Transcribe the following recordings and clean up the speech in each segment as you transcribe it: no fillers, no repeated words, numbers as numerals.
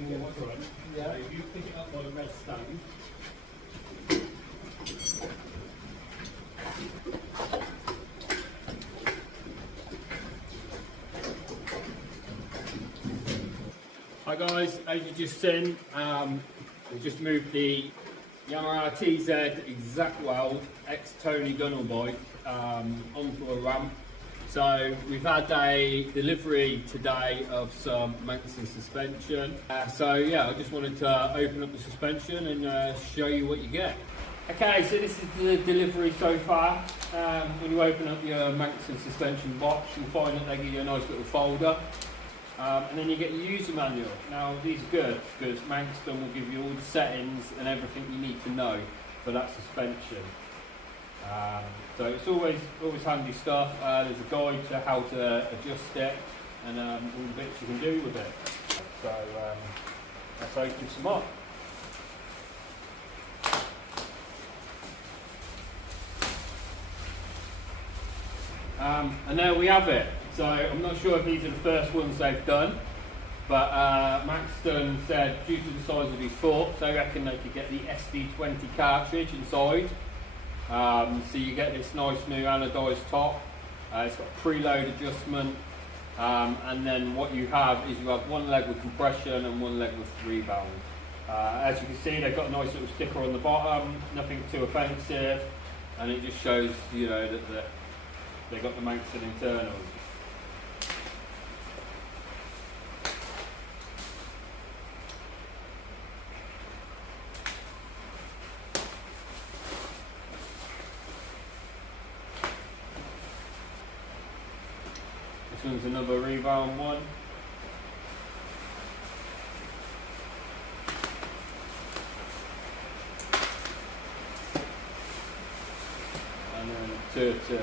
more front. Yeah. So if you pick it up by the red stand. Hi guys, as you just seen, we just moved the Yamaha TZ Exactweld ex Tony Dunnel bike onto a ramp. So we've had a delivery today of some Maxton suspension. So yeah, I just wanted to open up the suspension and show you what you get. Okay, so this is the delivery so far. When you open up your Maxton suspension box, you'll find that they give you a nice little folder. And then you get your user manual. Now these are good because Maxton will give you all the settings and everything you need to know for that suspension. So it's always handy stuff. There's a guide to how to adjust it and all the bits you can do with it. So let's open some up. And there we have it. So I'm not sure if these are the first ones they've done, but Maxton said due to the size of these forks, they reckon they could get the SD20 cartridge inside. So you get this nice new anodised top. It's got a preload adjustment, and then what you have is you have one leg with compression and one leg with rebound. As you can see, they've got a nice little sticker on the bottom, nothing too offensive, and it just shows that they've got the Maxton internals. This one's another rebound one. And then a 2-2.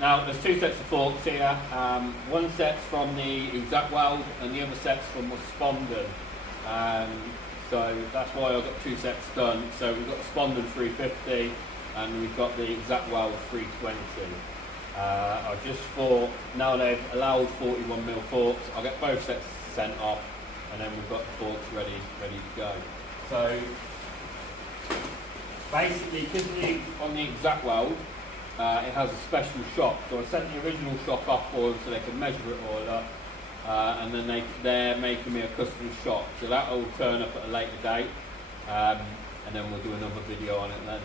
Now there's two sets of forks here. One set's from the Exactweld and the other set's from Maxton. So that's why I've got two sets done. So we've got the Maxton 350 and we've got the Exactweld 320. I just thought, now they've allowed 41mm forks, I'll get both sets sent off and then we've got the forks ready to go. So basically, because on the Exactweld, it has a special shock. So I sent the original shock off for them so they can measure it all up. And then they're making me a custom shock, so that will turn up at a later date, and then we'll do another video on it then.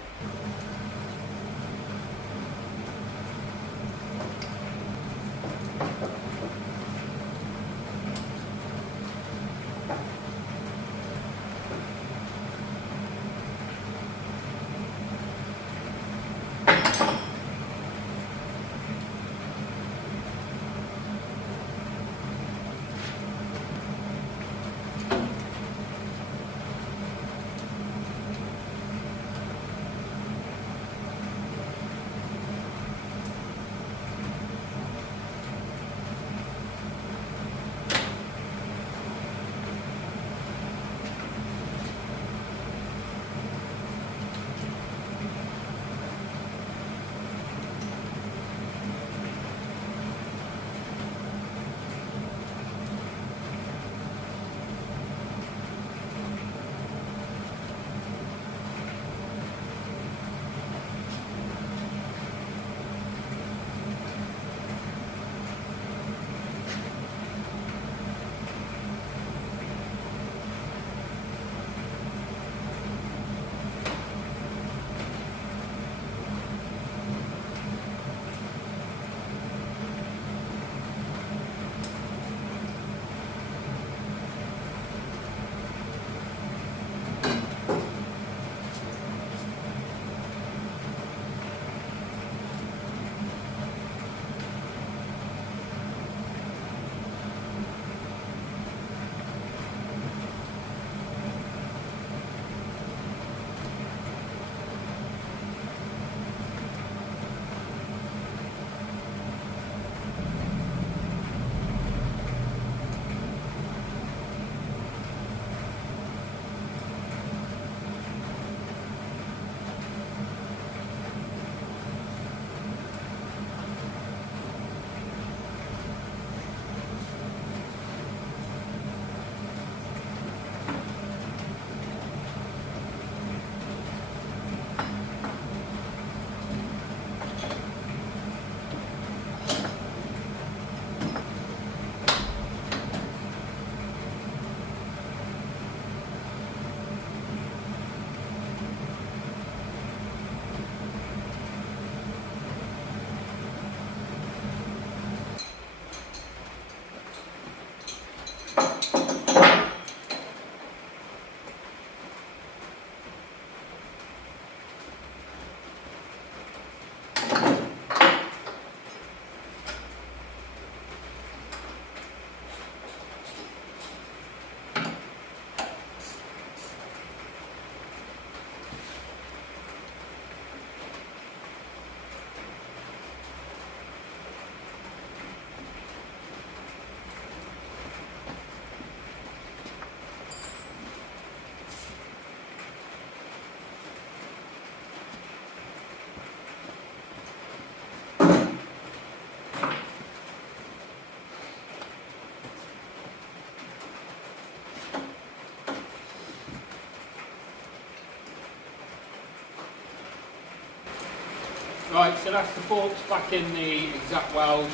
Right, so that's the forks back in the Exactweld.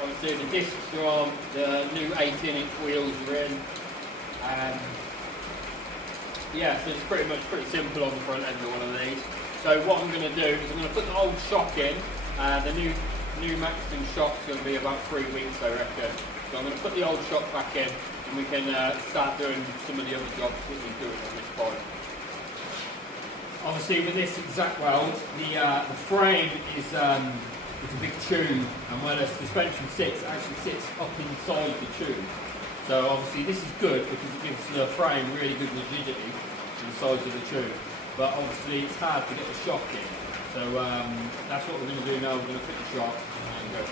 Obviously the discs are on, the new 18-inch wheels are in. Yeah, so it's pretty simple on the front end of one of these. So what I'm going to do is I'm going to put the old shock in. The new Maxton shock's going to be about 3 weeks, I reckon. So I'm going to put the old shock back in, and we can start doing some of the other jobs that we're doing at this point. Obviously with this Exactweld, the frame is it's a big tube, and where the suspension sits, it actually sits up inside the tube. So obviously this is good because it gives the frame really good rigidity to the sides of the tube. But obviously it's hard to get the shock in. So that's what we're going to do now. We're going to fit the shock and go.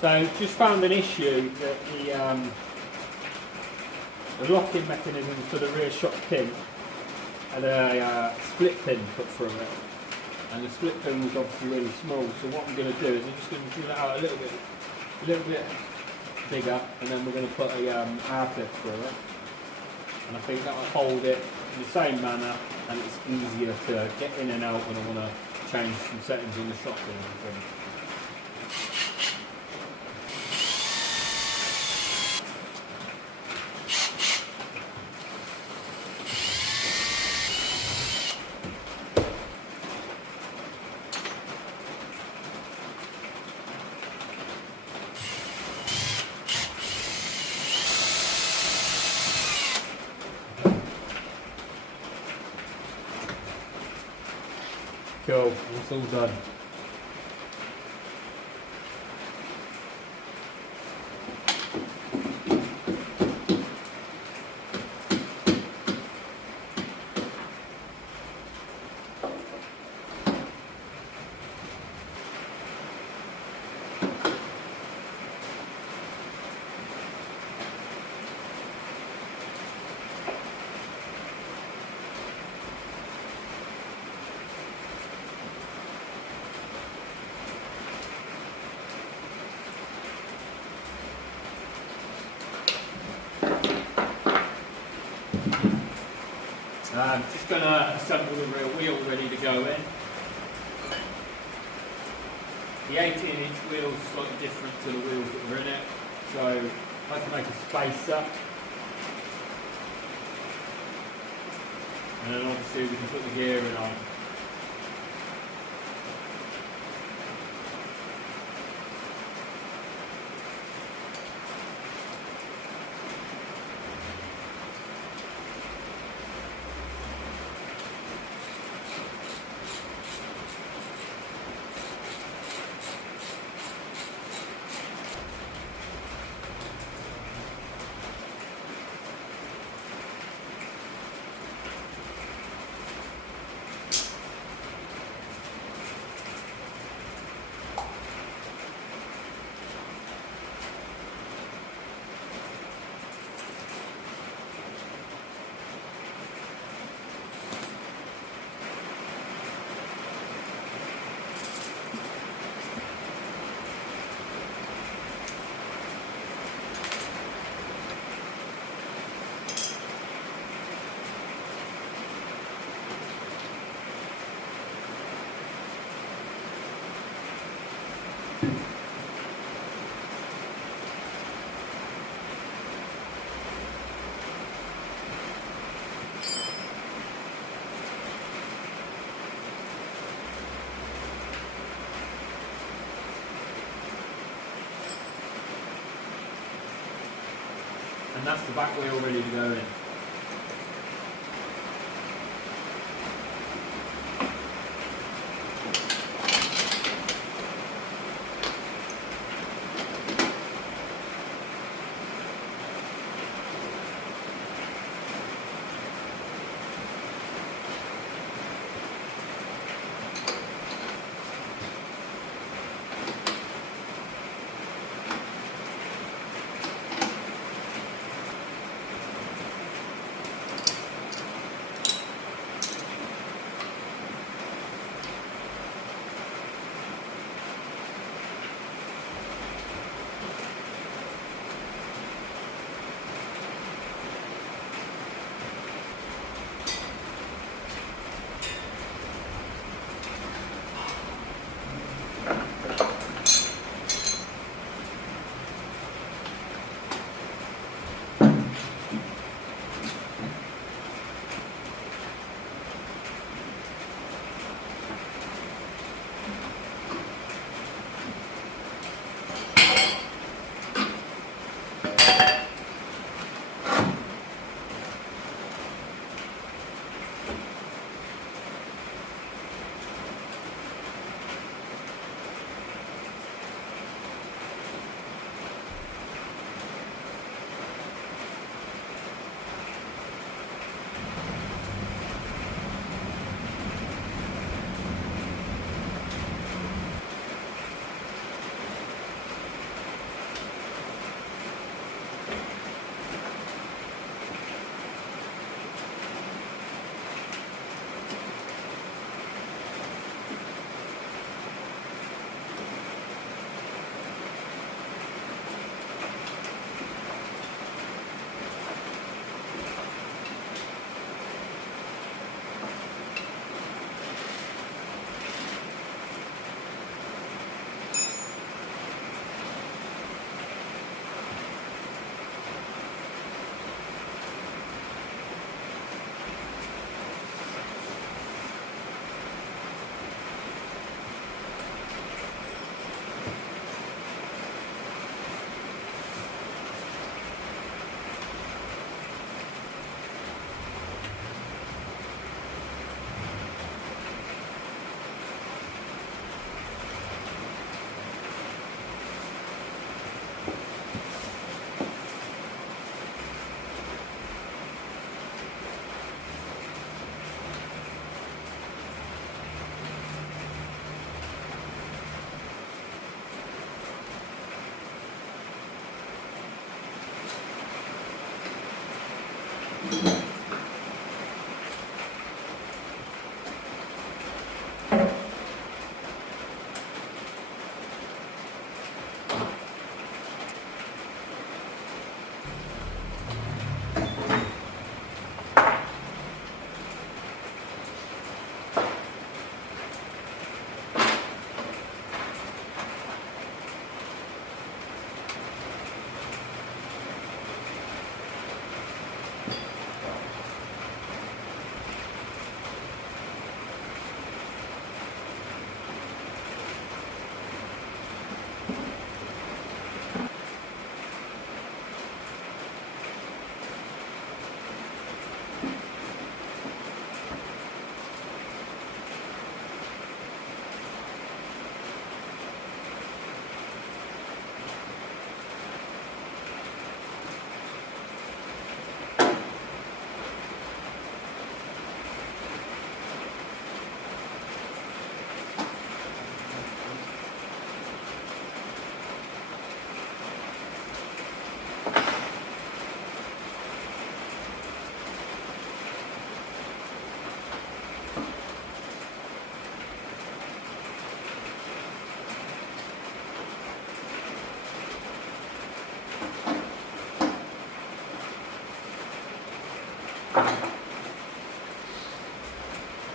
So just found an issue that the locking mechanism for the rear shock pin had a split pin put through it, and the split pin was obviously really small. So what I'm going to do is I'm just going to drill it out a little bit bigger, and then we're going to put a R-clip through it, and I think that will hold it in the same manner, and it's easier to get in and out when I want to change some settings on the shock pin and things. Cool, it's all done. I'm just going to assemble the rear wheel ready to go in. The 18-inch wheel is slightly different to the wheels that are in it, so I can make a spacer, and then obviously we can put the gearing on. and that's the back wheel ready to go in.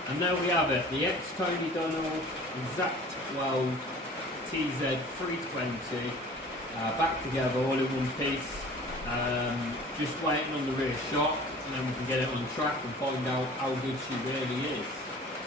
And there we have it, the Tony Dunnel Exactweld TZ320 back together all in one piece. Just waiting on the rear shock, and then we can get it on track and find out how good she really is.